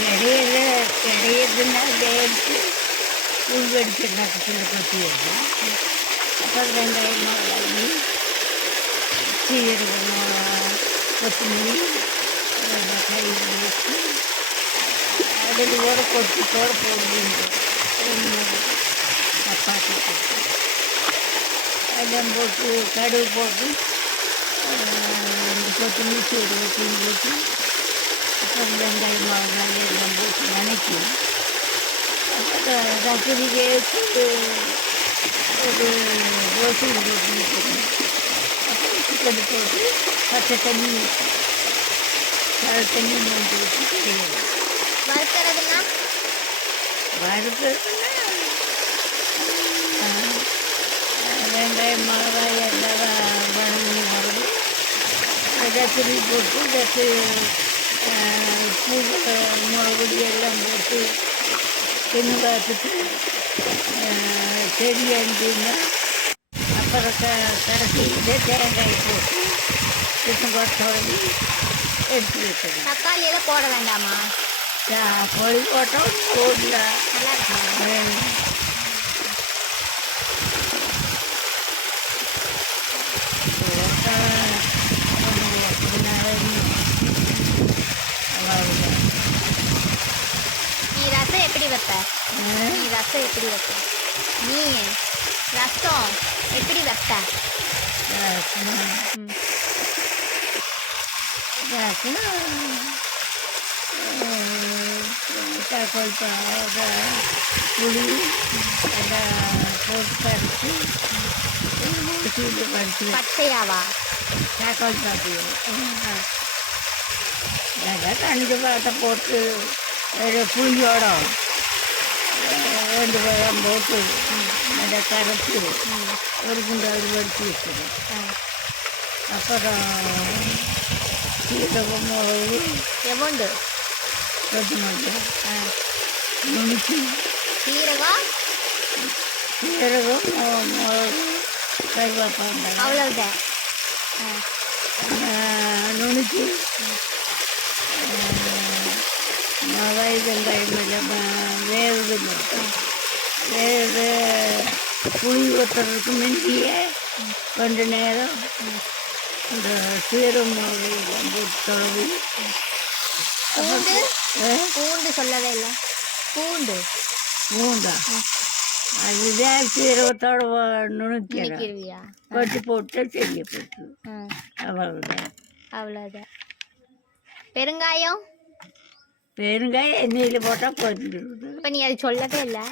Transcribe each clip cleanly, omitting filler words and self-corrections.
கிடையிறதுன்னா எடுத்து உள்வெடிச்ச நட்டத்தில் கொட்டிடுது. அப்புறம் வெங்காயம் மிளகாய் சீரகம் கொத்தமல்லி கறி வச்சு அதில் கூட கொட்டி கூட போடுவீங்க. சப்பாத்தி போட்டு எல்லாம் போட்டு கடுகு போட்டு கொத்தமல்லி சீரகம் தூள் போட்டு அப்புறம் வெங்காயம் மிளகாய் எல்லாம் போட்டு வதக்கி அப்புறம் ரசடி வேஸ்ட்டு ஒரு ரோசில் போட்டு அப்புறம் சிக்கன் போட்டு பச்சை தண்ணி கடை தண்ணி மூஞ்சி வச்சு கிடையாது. வறுக்கிறதுனா வெங்காயம் மிளகாய் எல்லாம் வதங்கி வருது. ரசடி போட்டு ரசு உப்பு மிளகுடி எல்லாம் போட்டு தின்னு பார்த்துட்டு செடி அஞ்சுன்னா அப்புறம் கடைசியிலே தேங்காய் போட்டு சின்ன தொடங்கி எடுத்து வைக்கணும். தக்காளி எல்லாம் போட வேண்டாமா? பொடி போட்டோம் போடல நல்லா இருக்கும். நீ ரசம் எப்படி வைப்ப? நீ ரசம் எப்படி வைப்ப? நீ ரசம் எப்படி வைப்ப? தக்காளி புளி எல்லாம் போட்டு கரைச்சி கரைச்சி பச்சையாவா? தக்காளி பாத்தியம் நல்லா கணிஞ்ச பாட்டை போட்டு புளியோட 2 பழம் போட்டு நல்லா கரைச்சி ஒரு குண்டாவது வடித்து வச்சுருவேன். அப்புறம் சீரகம் மிளகு எவ்வளோ கொத்தமல்லி நுணுக்கி சீரகம் மிளகு கருவேப்பாங்க அவ்வளோதான் நுணுக்கி மிளகாய் வெங்காயம் எல்லாம் வேகுது. புளி ஊற்றுறதுக்கு முந்தியே கொஞ்ச நேரம் இந்த சீரகம் மிளகு எல்லாம் போட்டு தொழவி பூண்டு சொல்லவே இல்லை. பூண்டா அதுதான் சீரகத்தோட நுணுக்கிடுவியா? கொட்டி போட்டு செடியை போட்டு அவ்வளோதான். பெருங்காயம் எண்ணெயில் போட்டால் போட்டுடுது. இப்போ நீ அது சொல்லவே இல்லை.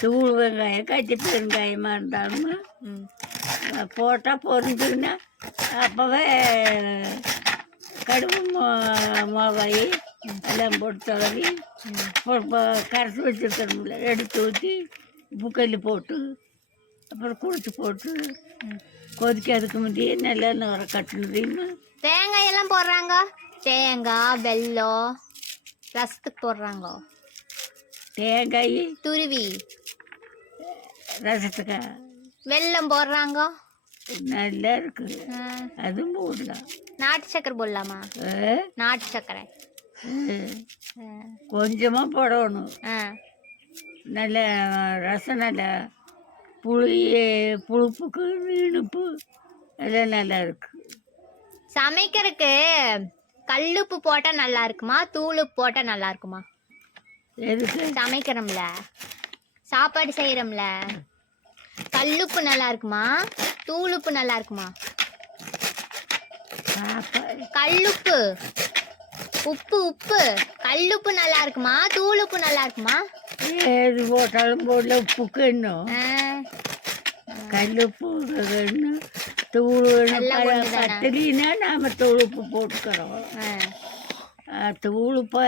தூள் வெங்காயம் கட்டி பெருங்காயமாக இருந்தாலும் போட்டால் பொரிஞ்சுன்னா அப்போவே கடுகு மிளகாய் எல்லாம் போட்டு தொலைவி கரைச்சி வச்சுருக்கணும்ல எடுத்து ஊற்றி புக்கல் போட்டு அப்புறம் குடிச்சு போட்டு கொதிக்கிறதுக்கு முந்தைய நல்லெண்ணெய் வர கட்டினதையும் தேங்காய் எல்லாம் போடுறாங்க. தேங்காய் வெல்லம் ரசத்துக்கு போடுறாங்க. தேங்காய் துருவி ரசத்துக்கா வெல்லம் போடுறாங்க. நல்லா இருக்கு. அதுவும் போடலாம். நாட்டு சக்கரை போடலாமா? நாட்டு சக்கரை கொஞ்சமாக போடணும். நல்ல ரசம் நல்ல புளிப்புக்கு இனிப்பு எல்லாம் நல்லா இருக்கு. சமைக்கிறதுக்கு கல்லுப்பு போட்டால் நல்லா இருக்குமா தூளுப்பு போட்டால் நல்லா இருக்குமா? எதுக்கு? சமைக்கிறோம்ல சாப்பாடு செய்கிறோம்ல கல்லுப்பு நல்லா இருக்குமா தூளுப்பு நல்லா இருக்குமா? கல்லுப்பு உப்பு கல்லுப்பு நல்லா இருக்குமா தூளுப்பு நல்லா இருக்குமா? எது போட்டாலும் போடல. உப்புக்கு இன்னும் கல்லுப்பு வேணும் தூள் வேணும். பத்திரின்னா நாம் தூள் உப்பு போட்டுக்கிறோம். தூள் உப்பு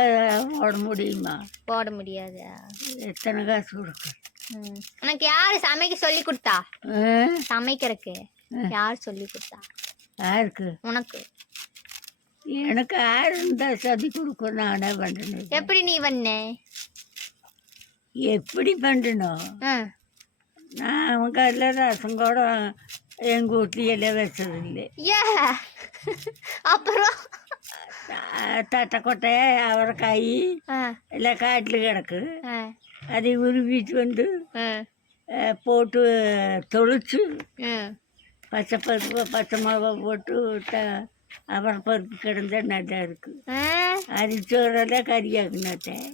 போட முடியுமா? போட முடியாது. எத்தனை காசு கொடுக்க? உனக்கு யாரு சமைக்க சொல்லி கொடுத்தா? சமைக்கிறதுக்கு யார் சொல்லி கொடுத்தா? யாருக்கு? உனக்கு. எனக்கு யார் இருந்தால் சதி கொடுக்க நானே பண்ணணும். எப்படி நீ பண்ண? எப்படி பண்ணணும்? நான் அவங்க அதில் ரசம் கூட எங்கள் வீட்லையெல்லாம் வச்சதில்லை. ஏ அப்புறம் தட்டைக்கொட்டை அவரைக்காய் எல்லாம் காட்டில் கிடக்கு. அதை உருவிட்டு வந்து போட்டு தொளிச்சு பச்சை பருப்பு பச்சை மிளகா போட்டு அவரை பருப்பு கிடந்தா நல்லா இருக்கு. அரிச்சோறெல்லாம் கறியாக்குனாத்தேன்.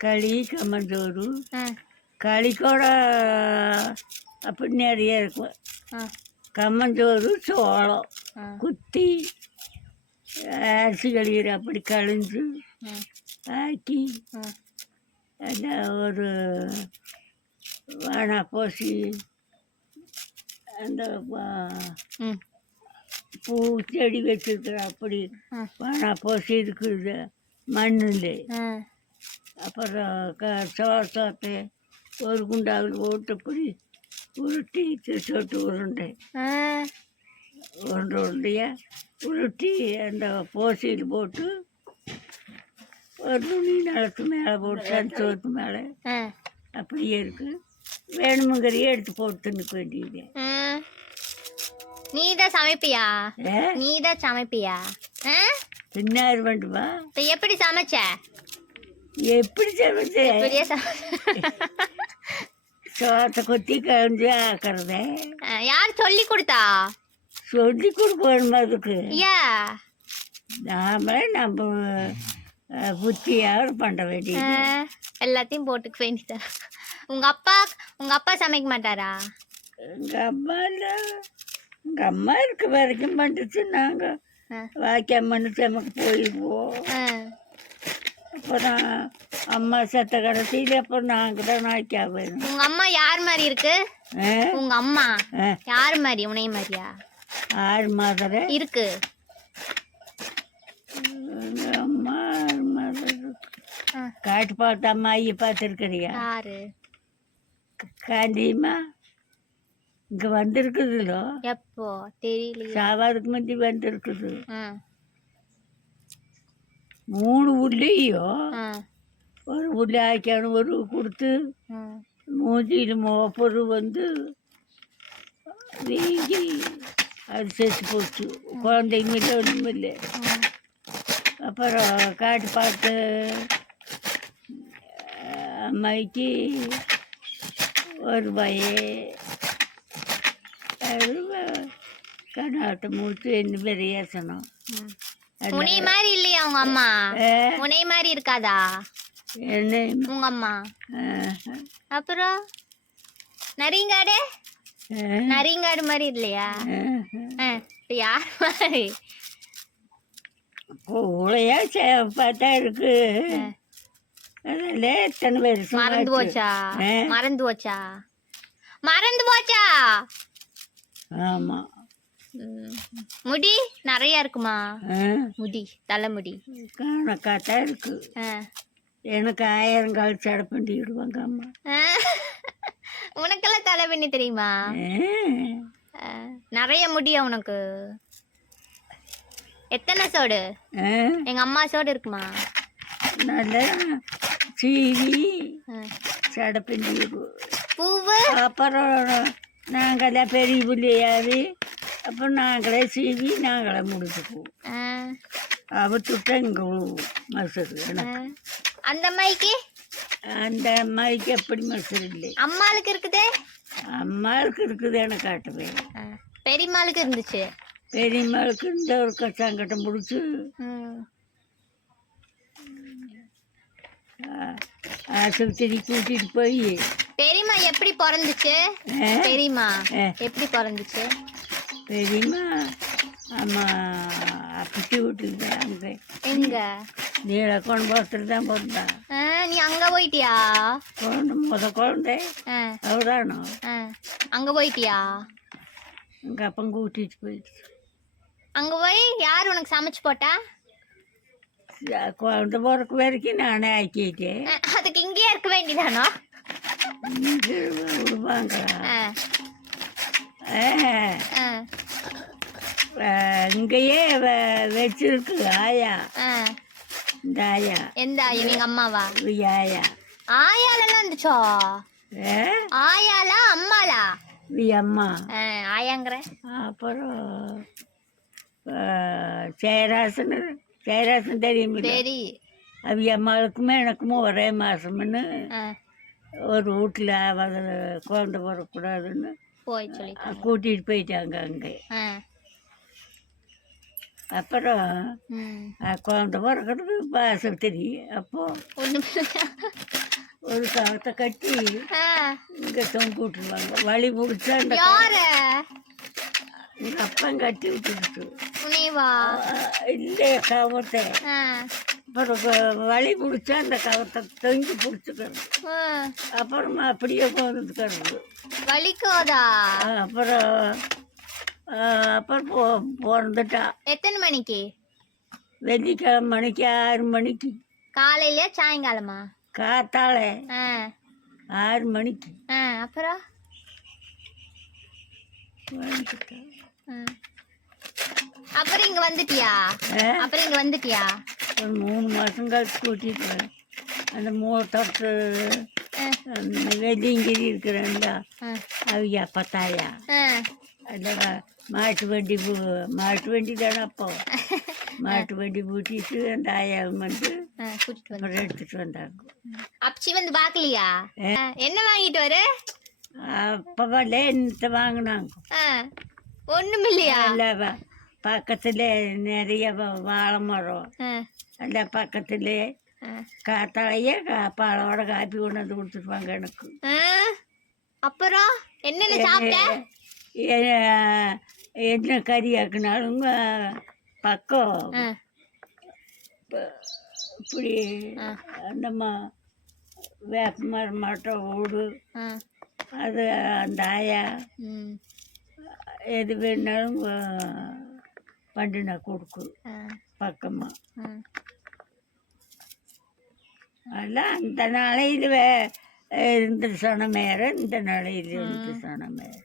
களி கம்மஞ்சோறு களி கூட அப்படி நிறைய இருக்கும். கம்மஞ்சோறு சோளம் குத்தி அரிசி கழுவிற அப்படி கழிஞ்சு ஆக்கி அந்த ஒரு வானா போசி அந்த பூ செடி வச்சுருக்குற அப்படி வானா போசி இருக்குது மண்ணில். அப்புறம் சோளத்தை ஒரு குண்டாவில் போட்டு அப்படி உருட்டி சொட்டு உருண்டை உருண்டையாக உருட்டி அந்த போசியில் போட்டு ஒரு துணி நிலத்து மேலே போட்டு சோத்து மேலே அப்படியே இருக்கு. வேணுமுங்கிறையே எடுத்து போட்டு தின்னுக்க வேண்டியது. நீ தான் சமைப்பியா? நீ தான் சமைப்பியா? பின்னாரு வேண்டுமா? எப்படி சமைச்ச? எப்படி சமைச்சேன்? சோத்தை கொத்தி கழிஞ்சு ஆக்கிறத யார் சொல்லி கொடுத்தா? சொல்லி கொடுக்கணும் அதுக்கு. நாமளே நம்ம புத்தியாக பண்ண வேண்டியது. எல்லாத்தையும் போட்டுக்க வேண்டியதா? உங்க அப்பா சமைக்க மாட்டாரா? எங்கள் அம்மா இருக்க வரைக்கும் பண்ணிச்சு. நாங்கள் வாக்கியம்மனு சமைக்க போயிடுவோம். அப்புறம் அம்மா செத்த கடைசியில் அப்புறம் நாங்கள் தான் நாய்க்கா போயிடும். உங்க அம்மா யார் மாதிரி இருக்கு? உங்க அம்மா யார் மாதிரி? உனைய மாதிரியா? 6 மாதம் இருக்கு. எங்கள் அம்மா 6 மாதம் காட்டு பார்த்த அம்மா ஐய பார்த்துருக்கிறியா? யாரு? காந்தியம்மா இங்கே வந்திருக்குதுலோ. எப்போ தெரியல. சாவாதுக்கு முந்தி வந்திருக்குது. 3 உள்ளேயும் ஒரு உள்ள ஆக்கியான ஒரு கொடுத்து மூஞ்சியில் மோப்பரு வந்து வீங்கி அது செத்து போச்சு. குழந்தைங்க இல்லை ஒன்றும் இல்லை. அப்புறம் காட்டு பார்த்து அம்மாய்க்கு ஒரு கண்ணாட்டம் மூச்சு என்ன பெரியசனம். உன்னை மாதிரி இல்லையா உங்க அம்மா? உன்னை மாதிரி இருக்காதா என்ன உங்க அம்மா? அப்புறம் நரிங்காடு மாதிரி இல்லையா? யார் மாதிரி? கூளையா பார்த்தா இருக்கு. அதில் எத்தனை பேர் மறந்து போச்சா? ஆமாம். முடி நிறைய இருக்குமா? முடி தலைமுடி கணக்காத்தான் இருக்கு. எனக்கு 1000 கால் சடை பண்ணி விடுவாங்க அம்மா. உனக்கெல்லாம் தலை பண்ணி தெரியுமா? நிறைய முடியா உனக்கு? எத்தனை சோடு? எங்க அம்மா சோடு இருக்குமா? நல்லா சீவி சடை பண்ணி பூவு. அப்புறம் நாங்கள்லாம் பெரிய பிள்ளையாரு. அப்புறம் நாங்களே சீவி நாங்களே முடிச்சுக்குவோம். அவத்துட்டா இங்கே மசரு எனக்கு. அந்த அம்மாய்க்கு எப்படி மசரு இல்லை. அம்மாளுக்கு இருக்குது. அம்மாளுக்கு இருக்குது. எனக்கு காட்டுவேன். பெரியம்மாளுக்கு இருந்துச்சு. பெரியம்மாளுக்கு இந்த ஒரு சங்கடம் பிடிச்சி ஆஸ்பத்திரி கூட்டிட்டு போய். பெரியம்மா எப்படி பிறந்துச்சு? பெரியம்மா எப்படி பிறந்துச்சு? பெரியம்மா அம்மா அப்பச்சி வீட்டுக்கு தான். அங்கே எங்க? நீலக்கோணம் தான் பிறந்தா. நீ அங்க போயிட்டியா? குழந்தை அவதானோ அங்க போயிட்டியா? எங்க அப்பன் கூட்டிட்டு போயிடுச்சு. அங்க போய் யார் உனக்கு சமைச்சு போட்டா? குழந்தை பிறக்க வரைக்கும் நானே ஆக்கிட்டேன். அதுக்கு இங்கேயே இருக்க வேண்டியதானோ? விடுவாங்களா? இங்கேயே வச்சிருக்கு ஆயா. இந்த ஆயா. எந்த ஆயா? எங்க அம்மாவா? ஆயா. ஆயாலெல்லாம் இருந்துச்சோ? ஆயாலா அம்மாலா? அம்மா ஆயாங்கிற. அப்புறம் சேராசன் தைராசம் தெரியுமில்ல சரி. அவிய அம்மாளுக்குமே எனக்குமே ஒரே மாதம்னு ஆ, ஒரு வீட்டில் குழந்தை வரக்கூடாதுன்னு போய் சொல்லிட்டாங்க. கூட்டிகிட்டு போயிட்டாங்க அங்கே. ஆ, அப்புறம் ம். குழந்தை பிறக்கிறது பாசம் தெரியும். அப்போது ஒண்ணுமே ஒரு கவத்தை கட்டி ஆ, இங்கே தொங்க விட்டுருவாங்க. வழி பிடிச்சா அந்த யாரு எங்கள் அப்பன் கட்டி விட்டுருச்சு. உன்னைவா? இல்லை கவத்தை. ஆ, அப்புறம் வழி பிடிச்சா அந்த கவத்தை தொங்கி பிடிச்சிக்கிறது. ஆ. அப்புறமா அப்படியே போகிறதுக்கிறது. வலிக்கோதா? அப்புறம் அப்புறம் பிறந்துட்டா. எத்தனை மணிக்கு? வெள்ளிக்கிழமை மணிக்கு 6 மணிக்கு. காலையிலயா சாயங்காலமா? காத்தால ஆ, 6 மணிக்கு ஆ. அப்புறம் வந்துட்டா. ஆ. அப்புறம் இங்க வந்துட்டியா? ஆ, அப்புறம் இங்க வந்துட்டியா? ஒரு 3 மாதம் கழிச்சு கூட்டிட்டு வரேன். அந்த மூத்தத்து ஆ, வெள்ளிங்கிரி இருக்கிறேன்ல ஆ, அவங்க அப்பா தாயா ஆ. அந்த மாட்டு வண்டி தானே அப்போ மாட்டு வண்டி பூட்டிட்டு அந்த ஆயா வந்து ஆ, கூட்டிட்டு வந்து அப்புறம் எடுத்துட்டு வந்தாங்க. அப்சி வந்து பாக்கலையா? ஆ, என்ன வாங்கிட்டு வர? அப்போ லேன்ட்டு வாங்கினாங்க. ஆ, ஒண்ணும் இல்லையா? இல்லை பக்கத்தில் நிறைய வாழை மரம். ஆ, அந்த பக்கத்தில் ஆ. காத்தாலேயே பாலோட காப்பி கொண்டு வந்து கொடுத்துருவாங்க எனக்கு. ஆ. அப்புறம் என்னென்ன சாப்பிட்ட? என்ன கறி ஆக்குனாலும் பக்கம் ஆ, இப்படி ஆ. அந்த வேப்ப மரம் மட்டும் ஓடு ஆ. அது அந்த ஆயா ம். எது வேணாலும் பண்டினா கொடுக்கும் ஆ, பக்கமாக. ம். அதெல்லாம் அந்த நாளையில் இருந்த சனம் வேற, இந்த நாளையில் இருந்த சனம் வேற.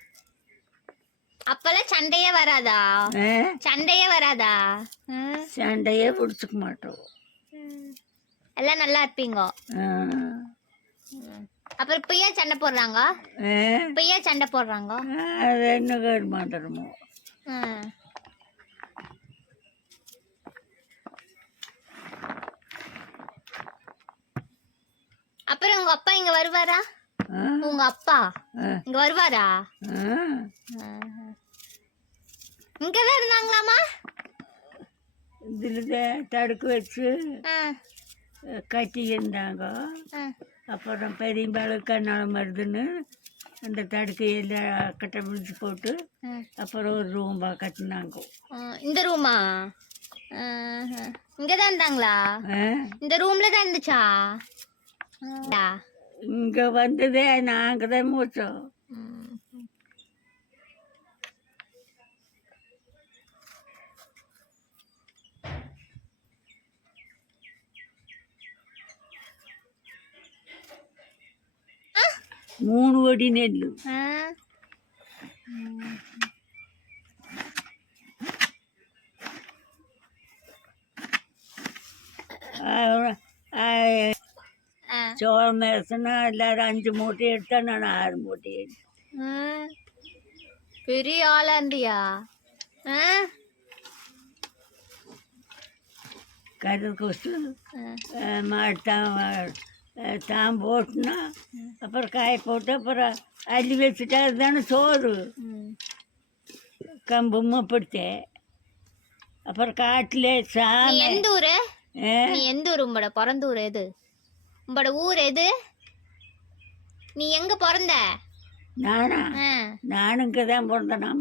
அப்பெல்லாம் சண்டையே வராதா? சண்டையே வராதா? ம். சண்டையே பிடிச்சிக்க மாட்டோம். ம். எல்லாம் நல்லா இருப்பீங்க. ம். அப்புறம் இப்ப ஏன் சண்டை போடுறாங்க? இப்ப ஏன் சண்டை போடுறாங்க? அது என்ன கேடு மாத்திரமோ. ம். அப்புறம் உங்க அப்பா இங்க வருவாரா? உங்க அப்பா இங்க வருவாரா? இங்கதான் இருந்தாங்களாமா? இதில் தடுக்கு வச்சு ஆ, கட்டி இருந்தாங்க. ஆ. அப்புறம் பெரியம்பாலு கண்ணாலம் வருதுன்னு அந்த தடுக்கையில் கட்டை பிடிச்சி போட்டு ம். அப்புறம் ஒரு ரூம்பா கட்டினாங்க. இந்த ரூமா? இங்கதான் இருந்தாங்களா? இந்த ரூம்ல தான் இருந்துச்சா? இங்கே வந்ததே நாங்கள் தான் மூச்சோம். ம். 3 வடி நெல். ஆ. ஆ. சோளம் மேசனா எல்லாரும் 5 மூட்டை எடுத்தா நான் 6 மூட்டை எடுத்தேன். ம். பெரிய ஆளா இருந்தியா? ஆ? கருது கொசு ஆ. மாடு தான் போட்டுனா அப்புறம் காய போட்டு அப்புறம் அள்ளி வச்சுட்டா அதுதானே சோறு. ம். கம்பும் அப்படித்தேன். அப்புறம் காட்டில் நீ சாமி. எந்த ஊரு? நீ எந்த ஊரு? உங்களோட பிறந்த ஊர் எது? உங்களோட ஊர் எது? நீ எங்க பிறந்த? நானா ஆ. நானும் இங்கே தான் பிறந்தேன்.